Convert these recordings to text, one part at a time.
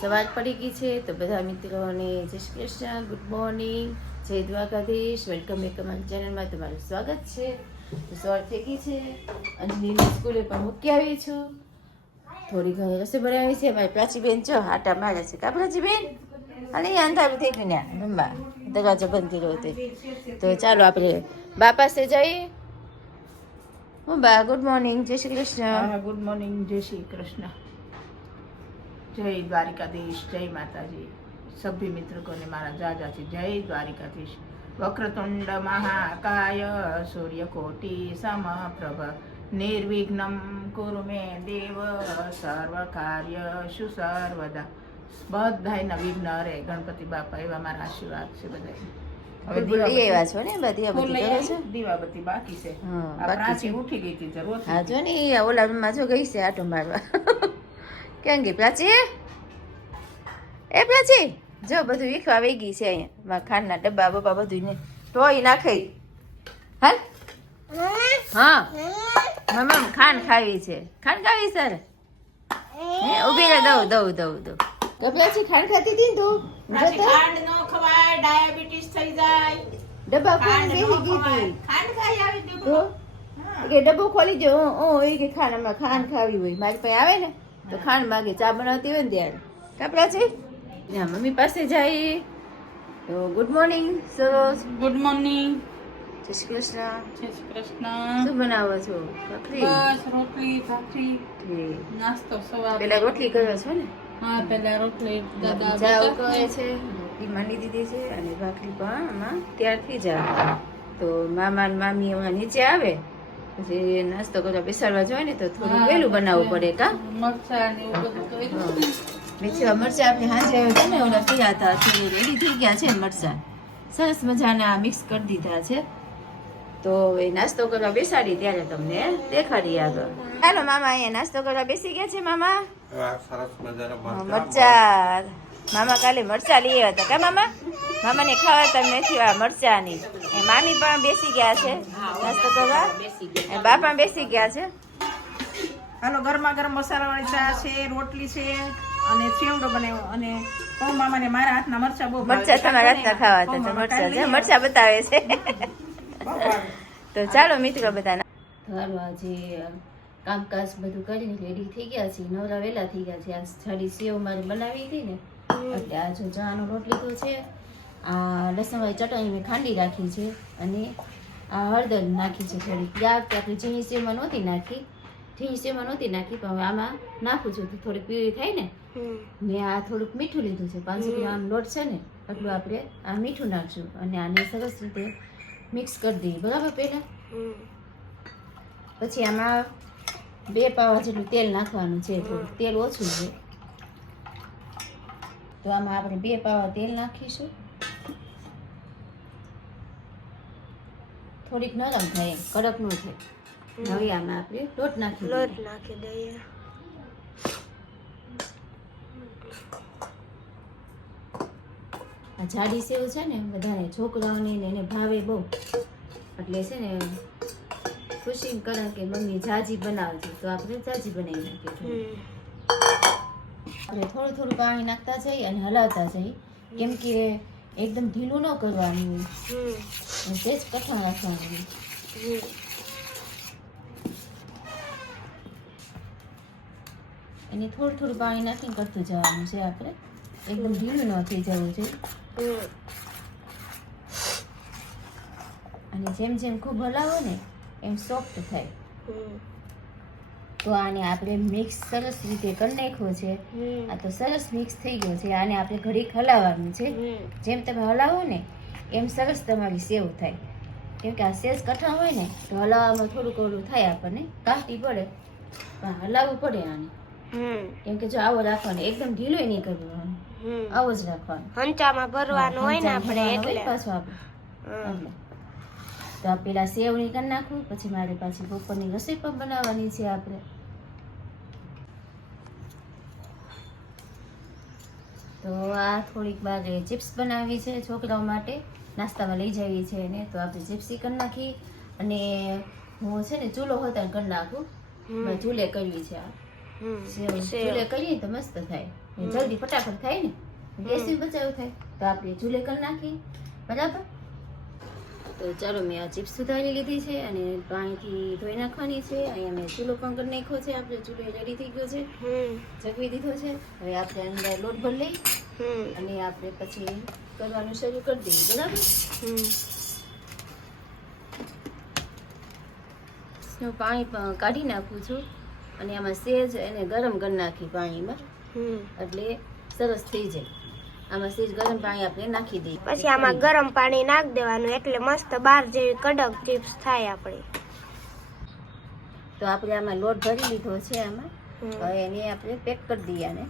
સવાર પડી ગઈ છે તો બધા મિત્રોને જય શ્રી કૃષ્ણ, ગુડ મોર્નિંગ, જય દ્વારકાધીશ. વેલકમ બેક અમારી ચેનલમાં તમારું સ્વાગત છે. તો સવાર થઈ ગઈ છે, અંજલીને સ્કૂલે પણ મૂકી આવી છું. થોડી ઘણી રસોઈ બનાવી છે. મારી પ્રાચીબેન જો આટા મારે છે. કા પ્રાચીબેન? અને અંધારું થઈ ગયું ને રમવા, દરવાજો બંધ કર્યો હતો. તો ચાલો આપણે બા પાસે જઈએ. હું બા, ગુડ મોર્નિંગ, જય શ્રી કૃષ્ણ. ગુડ મોર્નિંગ, જય શ્રી કૃષ્ણ, જય દ્વારિકાધીશ, જય માતાજી. સભ્ય મિત્રોને મારા જાજાથી જય દ્વારિકાધીશ. વક્રતુંડ મહાકાય સૂર્યકોટી સમપ્રભ નિર્વિઘ્નમ કુરુ મે દેવ સર્વ કાર્યશુ સર્વદા. બધાયના વિઘ્ન હરે ગણપતિ બાપા, એવા મારા આશીર્વાદ છે બધા. હવે દીવા છો ને બધી કરો છો? દીવાબત્તી બાકી છે. હા, આ પ્રાચી ઉઠી ગઈ હતી જરૂર. હા જો ને ઓલા રૂમમાં જો ગઈ છે આટો મારવા. ક્યાં ગઈ પ્રાચી? એ પ્રાચી જો બધું વીખવા આવી ગઈ છે અહીંયા. ખાંડના ડબ્બા બબ્બા બધું ને ધોઈ નાખી. હાલ હા મમ્મા ખાંડ ખાવી છે. ખાંડ ખાવી સર ઉભી રહે, દઉં તો પ્રાચી ખાંડ ખાતી હતી ને તું? ખાંડ નો ખવાય, ડાયાબિટીસ થઈ જાય. ડબ્બા ખોલી બેસી ગઈ હતી ખાંડ ખાઈ આવી તો દીધું. કે ડબ્બો ખોલી દે. એ કે ખાંડમાં ખાંડ ખાવી હોય. મારી પાસે આવે ને તો ખાંડ માગે, ચા બનાવતી હોય ને ત્યારે. કાપડા છે મમ્મી પાસે જાય. તો ગુડ મોર્નિંગ સરોજ. ગુડ મોર્નિંગ, જય શ્રી કૃષ્ણ. જય શ્રી કૃષ્ણ. શું બનાવો છો? ભાખરી? બસ રોટલી ભાખરી ઠીક. નાસ્તો સવાર. પેલા રોટલી કરો છો ને? હા, પેલા રોટલી દાદા ચા બેટા. ઉકળે છે, રોટલી માંડી દીધી છે અને ભાખરી પણ આમાં તૈયાર થઈ જાય. તો મામા ને મામી એમાં નીચે આવે પછી નાસ્તો કરવા બેસાડવા જોઈએ ને તો થોડું વહેલું બનાવવું પડે. કા મરચાં ને એવું બધું તો એ જ ને. મેથી મરચા આપણે હાજે છે ને ઓલા પીયા હતા, રેડી થઈ ગયા છે મરચા. સરસ મજાના મિક્સ કરી દીધા છે. તો એ નાસ્તો કરવા બેસાડી ત્યારે તમને દેખાડી આગળ. ચાલો મામા અહીંયા નાસ્તો કરવા બેસી ગયા છે. મામા મરચા, મામા કાલે મરચા લઈ આવ્યા હતા. કા મામા? મામાને ખાવાતા નથી આ મરચાની. એ મામી પણ બેસી ગયા છે નાસ્તો કરવા, એ બા પણ બેસી ગયા છે. હાલો, ગરમા ગરમ મસાલાવાળી ચા છે, રોટલી છે અને ચેવડો બનાવ્યો. અને પૌ મામાને મારા હાથના મરચા બહુ ભાવે. મરચા તમારા હાથના ખાવાતા છે. મરચા છે, મરચા બતાવે છે. તો ચાલો મિત્રો બધા ચાલો આજે કામકાજ બધું કરીને રેડી થઈ ગયા છે. નવરા વેલા થઈ ગયા છે. આ જાડી સેવ મારે બનાવી હતી ને એટલે આ જો ચણાનો લોટ લીધો છે. આ લસણવાળી ચટણી મેં ખાંડી રાખી છે અને આ હળદર નાખી છે થોડીક. યાદ આપણે ઝીણી સેવમાં નહોતી નાખી, પણ હવે આમાં નાખું છું તો થોડી પીળી થાય ને. મેં આ થોડુંક મીઠું લીધું છે. 500 ગ્રામ લોટ છે ને એટલું આપણે આ મીઠું નાખશું અને આને સરસ રીતે મિક્સ કરી દઈએ. બરાબર? પહેલાં પછી આમાં 2 પાવા જેટલું તેલ નાખવાનું છે. થોડું તેલ ઓછું છે તો આમાં આપણે 2 પાવા તેલ નાખીશું. થોડીક નરમ થાય, કડક ન થાય. હવે આમાં આપણે લોટ નાખી દઈએ. આ જાડી સેવ છે ને બધાને છોકરાઓને ને એને ભાવે બહુ, એટલે છે ને ખુશી કરે કે મમ્મી જાજી બનાવજો તો આપણે જાજી બનાવી નાખીએ. આપણે થોડું થોડું પાણી નાખતા જઈએ અને હલાવતા જઈએ, કેમ કે એકદમ ઢીલું ન કરવાનું હોય, તે જ કઠણ રાખવાનું હોય. અને થોડું થોડું પાણી નાખીને કરતું જવાનું છે. આપણે એકદમ ઢીલું ન થઈ જવું જોઈએ. અને જેમ જેમ ખૂબ હલાવો ને એમ સોફ્ટ થાય. તો આને આપણે મિક્સ સરસ રીતે કરી નાખ્યો છે. આ તો સરસ મિક્સ થઈ ગયો છે. આને આપણે ઘડીક હલાવવાનું છે. જેમ તમે હલાવો ને એમ સરસ તમારી સેવ થાય. કેમ કે આ સેજ કઠણ હોય ને તો હલાવવામાં થોડુંક ઓલું થાય, આપણને કાઢી પડે, પણ હલાવવું પડે આને. કેમ કે જો આવો રાખવાનો, એકદમ ઢીલો નહીં કરવાનો, આવો જ રાખવાનો. હંચામાં ભરવાનું હોય ને આપણે એટલે પાછું આપણે એટલે તો આ પેલા સેવ ની કરી નાખું. પછી મારે પાછી બપોરની રસોઈ પણ બનાવવાની છે આપણે. તો આ થોડીક વાર ચિપ્સ બનાવવી છે છોકરાઓ માટે, નાસ્તામાં લઈ જવી છે એને. તો આપણે ચિપ્સી કરી નાખી અને હું છે ને ચૂલો હોતા કરી નાખું. ચૂલે કરવી છે આ. સેવ ચૂલે કરીએ તો મસ્ત થાય, જલ્દી ફટાફટ થાય ને, ગેસ બચાવ થાય. તો આપણે ચૂલે કરી નાખીએ, બરાબર. તો ચાલો, મેં આ ચિપ્સ સુધારી લીધી છે અને પાણીથી ધોઈ નાખવાની છે. અહીંયા મેં ચૂલો પણ કરી નાખ્યો છે. આપણે ચૂલો રેડી થઈ ગયો છે, જગવી દીધો છે. હવે આપણે અંદર લોટ ભરી લઈ અને આપણે પછી કરવાનું શરૂ કરી દઈએ, બરાબર. હું પાણી કાઢી નાખું છું અને આમાં સેજ એને ગરમ કરી નાખી પાણીમાં, એટલે સરસ થઈ જાય. આમાં સેજ ગરમ પાણી આપણે નાખી દઈએ, પછી આમાં ગરમ પાણી નાખી દેવાનું, એટલે મસ્ત બાર જેવી કડક ચિપ્સ થાય આપણી. તો આપણે આમાં લોટ ભરી લીધો છે. આમાં હવે એને આપણે પેક કરી દઈએ. આને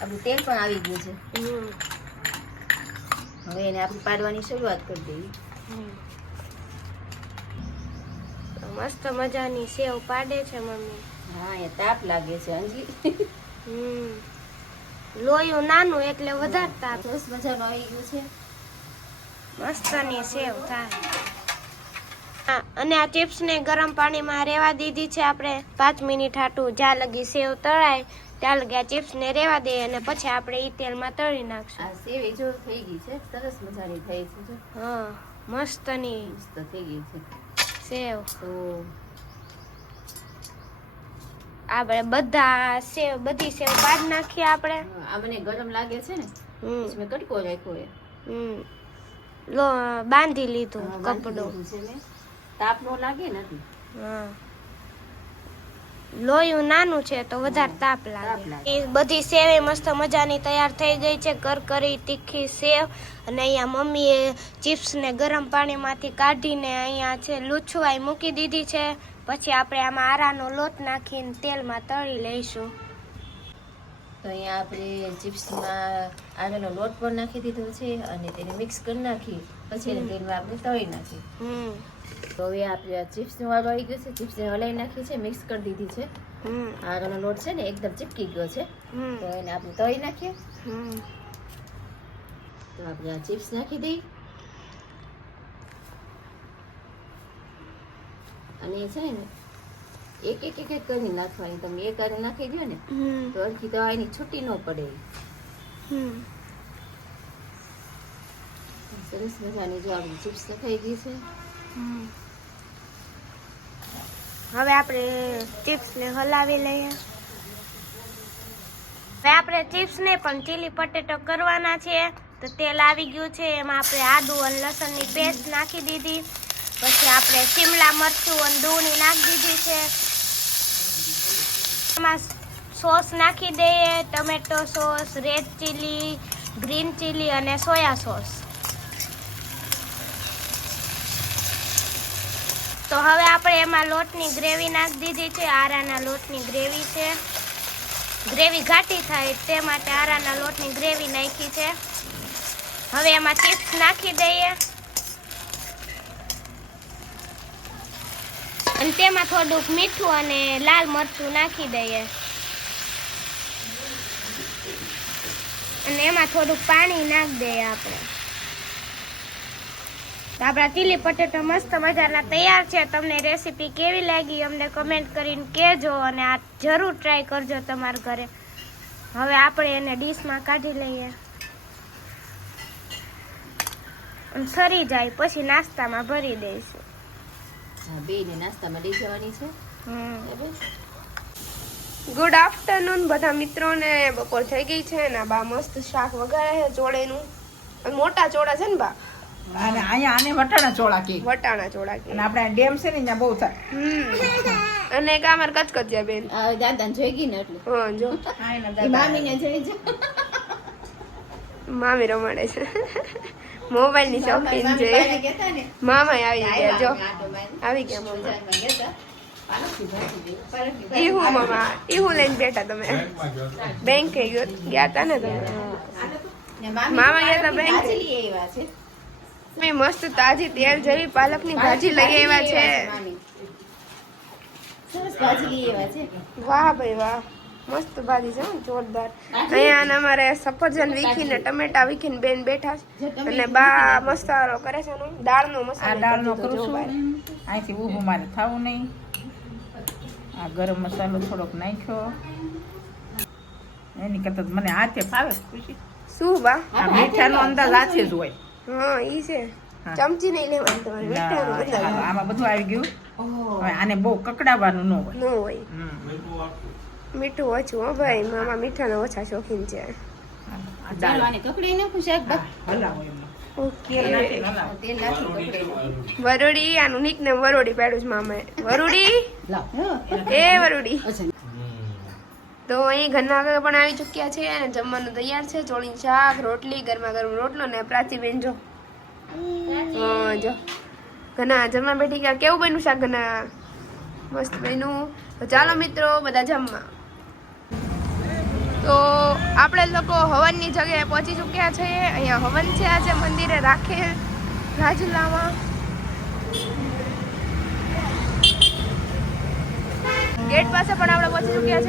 આપણું તેલ પણ આવી ગયું છે. હવે એને આપણે પાડવાની શરૂઆત કરી દઈએ. મસ્ત મજાની સેવ પાડે છે મમ્મી. હા, એ તાપ લાગે છે અંજી. લોયું નાનું એટલે વધારે તાપ. સરસ મજાનું આવી ગયું છે, મસ્તની સેવ થાય. અને આ ચિપ્સ ને ગરમ પાણીમાં રેવા દીધી છે આપણે 5 મિનિટ હાટું. જ્યાં લગી સેવ તળાય ત્યાં લગી આ ચિપ્સ ને રેવા દઈએ અને પછી આપણે ઈ તેલમાં તળી નાખશું. આ સેવ જો થઈ ગઈ છે, સરસ મજાની થઈ છે. જો હા, મસ્તની મસ્ત થઈ ગઈ છે સેવ. તો આપણે બધી સેવ પાડ નાખીએ આપણે. આ મને ગરમ લાગે છે ને, મેં કટકો રાખ્યો એ. બાંધી લીધું કપડું છે મેં, તાપ નો લાગે નથી. હા, લોયું નાનું છે તો વધારે તાપ લાગે. એ બધી સેવ મસ્ત મજાની તૈયાર થઈ ગઈ છે, કરકરી તીખી સેવ. અને અહીંયા મમ્મીએ ચિપ્સ ને ગરમ પાણીમાંથી કાઢીને અહીંયા છે લૂછવાઈ મૂકી દીધી છે. પછી આપણે આમાં આરાનો લોટ નાખીને તેલમાં તળી લઈશું. તો અહીંયા આપણે ચિપ્સમાં આરાનો લોટ પણ નાખી દીધો છે અને તેને મિક્સ કરી નાખી પછી એને તેલમાં આપણે તળી નાખી. તો હવે આપણે આ ચિપ્સનો વાળો આવી ગયો છે. ચિપ્સને હલાવી નાખી છે, મિક્સ કરી દીધી છે. આરાનો લોટ છે ને એકદમ ચીપકી ગયો છે, તો એને આપણે તળી નાખીએ. તો આપણે આ ચિપ્સ નાખી દઈએ અને છે ને એક કરીને નાખવાની. તમે એક આરે નાખી દો ને તો અડધી તો એની છૂટી ન પડે. સરસ મજાની જો આપણી ચિપ્સ થઈ ગઈ છે. હવે આપણે ચિપ્સને હલાવી લઈએ. હવે આપણે ચિપ્સને પણ ચીલી પટેટો કરવાના છે. તો તેલ આવી ગયું છે, એમાં આપણે આદુ અને લસણની પેસ્ટ નાખી દીધી. પછી આપણે શિમલા મરચું અને ડુંગળી નાખી દીધી છે. એમાં સોસ નાખી દઈએ, tomato sauce, red chilli, green chilli અને સોયા સોસ. તો હવે આપણે એમાં લોટની ગ્રેવી નાખી દીધી છે. આરાના લોટની ગ્રેવી છે. ગ્રેવી ઘાટી થાય તે માટે આરાના લોટની ગ્રેવી નાખી છે. હવે એમાં ચિપ્સ નાખી દઈએ અને તેમાં થોડુંક મીઠું અને લાલ મરચું નાખી દઈએ અને એમાં થોડુંક પાણી નાખી દઈએ આપણે. તો આપણા ચીલી પટેટો મસ્ત મજાના તૈયાર છે. તમને રેસીપી કેવી લાગી અમને કમેન્ટ કરીને કહેજો અને આ જરૂર ટ્રાય કરજો તમારા ઘરે. હવે આપણે એને ડીશમાં કાઢી લઈએ અને સરી જાય પછી નાસ્તામાં ભરી દઈશું. બેને નાસ્તામાં લઈ જવાની છે. ગુડ આફ્ટરનૂન બધા મિત્રોને. બપોર થઈ ગઈ છે ને બા મસ્ત શાક વઘારે છે ચોળેનું. મોટા ચોળા છે ને બા, અને અહીંયા આને વટાણા ચોળા કે વટાણા ચોળા કે. અને આપણે ડેમ છે ને ત્યાં બહુ થાય. અને એક અમાર કચકચિયા બેન દાદાને જોઈ ગઈ ને એટલે હા જો મામીને જોઈ જો મામી રમાડે છે. મોબાઈલ ની શોખીન છે. મામા આવી ગયા જો, આવી ગયા મામા. ઈહુ મામા ઈહુ લઈને બેઠા. તમે બેંકે ગયા તા ને તમે? મામા ગયા તા બેંકે. મેં મસ્ત તાજી તેલ જેવી પાલકની ભાજી લઈ આવ્યા છે. વાહ ભાઈ વાહ, મસ્ત ભાજી છે જોરદાર. અહીંયા અમારે સફરજન વીખીને ટમેટા વીખીને બેન બેઠા છે અને બા મસાલો કરે છે. દાળનો મસાલો દાળનો કરું છું. અહીંથી ઊભું મારે થવું નહીં. આ ગરમ મસાલો થોડોક નાખ્યો. એની કરતાં મને હાથે ફાવે ખુશી. શું બા? આ મીઠાનો અંદાજ હાથે જ હોય. હા ઈ છે. ચમચી નહીં લેવાની તમારે, મીઠાનો અંદાજ. આમાં બધું આવી ગયું. હવે આને બહુ કકડાવવાનું ન હોય. ન હોય. મીઠું ઓછું હો ભાઈ, મામા મીઠાના ઓછા શોખીન છે. ઓકે. વરોડી, આનું નિકનેમ વરોડી પાડ્યું છે મામાએ. વરુડી, એ વરુડી. તો અહીં ઘરના આગળ પણ આવી ચૂક્યા છે અને જમવાનું તૈયાર છે. ચોળીનું શાક, રોટલી, ગરમા ગરમ રોટલો ને પ્રાચીબેન જો જો ઘણા જમવા બેઠી ગયા. કેવું બન્યું શાક ઘણા? મસ્ત બન્યું. તો ચાલો મિત્રો બધા જમવા. તો આપણે લોકો હવનની જગ્યાએ પહોંચી ચૂક્યા છે. અહીંયા હવન છે આજે મંદિરે રાખે રાજુલામાં. ગેટ પાસે પણ આપણે પહોંચી ચૂક્યા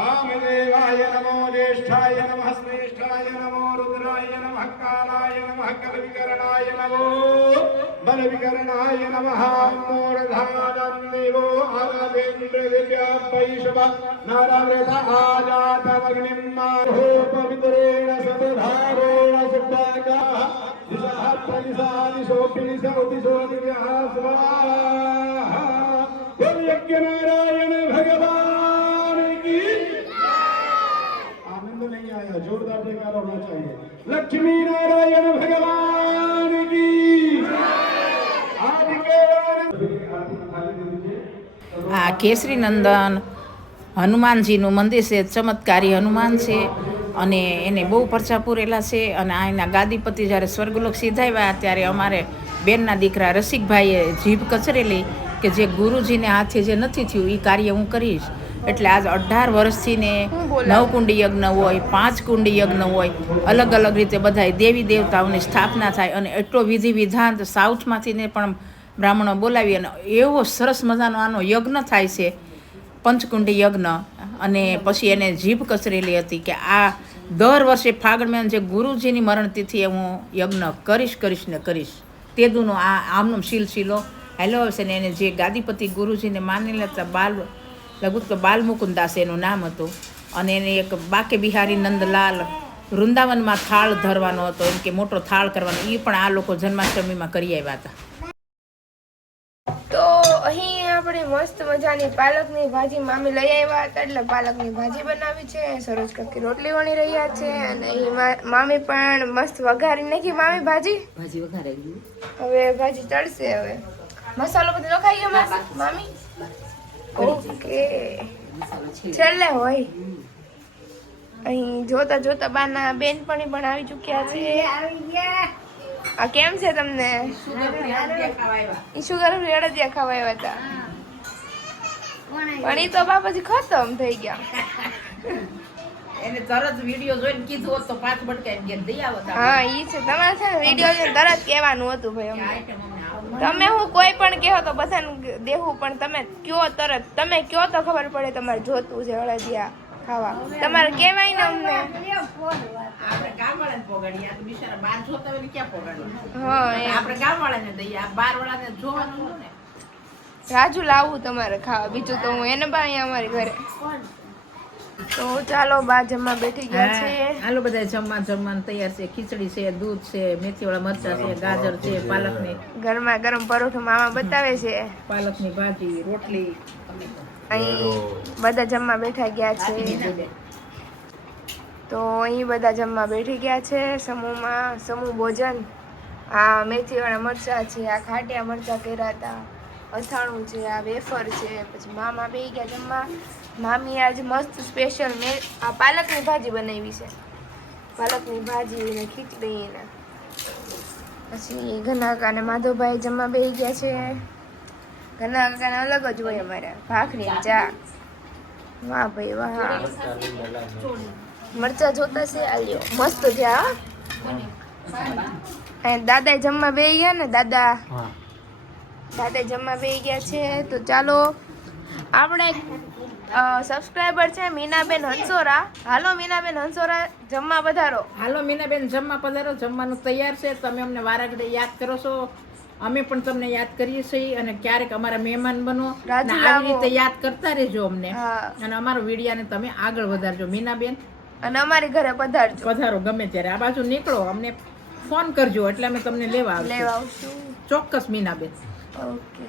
वामदेवाय नमो ज्येष्ठाय नमः श्रेष्ठाय नमो रुद्राय नमः कालाय नमः कलविकरणाय नमो बलविकरणाय नमः मूर्धानं देवो आवेन्द्र दिव्यापैशव नाराव्रत आजातमग्निं माहो पवित्रेण समुधारेण सुप्ताकाः दिशः दिशो दिव्याः स्वाहा यज्ञनारायण भगवान की आनंद नहीं आया, जोरदार जयकारा होना चाहिए। लक्ष्मी नारायण भगवान की આ કેસરી નંદન હનુમાનજીનું મંદિર છે. ચમત્કારી હનુમાન છે અને એને બહુ પરચા પૂરેલા છે. અને આ એના ગાદીપતિ જ્યારે સ્વર્ગલોક સીધાવ્યા ત્યારે અમારે બેનના દીકરા રસિકભાઈએ જીભ કચરેલી કે જે ગુરુજીને હાથે જે નથી થયું એ કાર્ય હું કરીશ. એટલે આજ 18 વર્ષથી ને 9 કુંડી યજ્ઞ હોય, 5 કુંડી યજ્ઞ હોય, અલગ અલગ રીતે બધા દેવી દેવતાઓની સ્થાપના થાય અને એટલો વિધિ વિધાન સાઉથમાંથી ને પણ બ્રાહ્મણો બોલાવી અને એવો સરસ મજાનો આનો યજ્ઞ થાય છે, પંચકુંડી યજ્ઞ. અને પછી એને જીભ કચરેલી હતી કે આ દર વર્ષે ફાગણ મહિનામાં જે ગુરુજીની મરણતિથિએ હું યજ્ઞ કરીશ ને કરીશ. તેદુનો આ આમનો સિલસિલો હેલો છે ને. એને જે ગાદીપતિ ગુરુજીને માની લેતા લઘુત્વ બાલમુકુદાસ એનું નામ હતું. અને એને એક બાકે બિહારી નંદલાલ વૃંદાવનમાં થાળ ધરવાનો હતો, એમ કે મોટો થાળ કરવાનો. એ પણ આ લોકો જન્માષ્ટમીમાં કરી આવ્યા હતા. તો અહીં આપણે મસ્ત મજાની પાલકની ભાજી મામી લઈ આવ્યા હતા, એટલે પાલકની ભાજી બનાવી છે. સરોજ કાકી રોટલી વણી રહ્યા છે અને અહીં મામી પણ મસ્ત વઘારી નાખી. મામી ભાજી વઘારી, હવે ભાજી ચડશે. હવે મસાલો બધો લખાઈ ગયો મામી? ઓકે, છેલ્લે હોય. અહીં જોતા જોતા બાના બેનપણી પણ આવી ચૂક્યા છે. આ કેમ છે તમને? ઈ શુગર ફ્રી અડદિયા ખાવા આવ્યા હતા, પણ ઈ તો બા પછી ખતમ થઈ ગયા. એને તરત વિડિયો જોઈને કીધું હોત તો 5 બટકા ઘેર દઈ આવત. હા ઈ છે, તમારે છે ને વિડિયો જોઈને તરત કહેવાનું હતું ભાઈ અમને. તમે હું કોઈ પણ કહો તો બધાને દેવું, પણ તમે કયો તરત, તમે કયો તો ખબર પડે તમારે જોતું છે અડદિયા ખાવા. તમારે કહેવાય ને અમને. આપણે ગામવાળાને પોગાડીએ, આ તો બિચારા બહાર જોતા હોય ને ક્યાં પોગાડવા? હા, આપણે ગામવાળાને દઈએ, આ બહારવાળાને જોવાનું ને. રાજુ લાવું તમારે ખાવા, બીજું તો હું એને બા અહીંયા અમારી ઘરે. તો ચાલો બા જમવા બેઠી ગયા છે. હાલો બધા જમવાનું તૈયાર છે. ખીચડી છે, દૂધ છે, મેથીવાળા મરચા છે, ગાજર છે, પાલકની ગરમા ગરમ પરોઠું મામા બતાવે છે, પાલકની ભાજી, રોટલી. અહીં બધા જમવા બેઠા ગયા છે. તો અહીં બધા જમવા બેઠી ગયા છે સમૂહમાં, સમૂહ ભોજન. આ મેથીવાળા મરચા છે, આ ખાટિયા મરચા કર્યા હતા, અથાણું છે, આ વેફર છે, પછી મામા બેસી ગયા જમવા. મામી આજે મસ્ત સ્પેશિયલ મેં આ પાલકની ભાજી બનાવી છે, પાલકની ભાજી ને ખીચડી ને. પછી ઘના કાકા ને માધવભાઈ જમવા બેસી ગયા છે. ઘના કાકાને અલગ જ હોય અમારે ભાખરી ચા. વાહ ભાઈ વાહ, મરચા જોતા છે આલ્યો મસ્ત છે. હા દાદા જમવા બેસી ગયા ને, દાદા જમવા બેસી ગયા છે. તો ચાલો આપણે સબસ્ક્રાઈબર છે મીનાબેન હંસોરા. હાલો મીનાબેન હંસોરા, જમવા પધારો. હાલો મીનાબેન, જમવા પધારો. જમવાનું તૈયાર છે. તમે અમને વારાઘડે યાદ કરો છો, અમે પણ તમને યાદ કરીએ છીએ. અને ક્યારેક અમારા મહેમાન બનો, અને આવી રીતે યાદ કરતા રહેજો અમને. અને અમારો વિડીયાને તમે આગળ વધારજો મીનાબેન. અને અમારી ઘરે પધારો ગમે ત્યારે. આ બાજુ નીકળો, અમને ફોન કરજો એટલે અમે તમને લેવા આવશું. આવશું. ચોક્કસ મીનાબેન. ઓકે.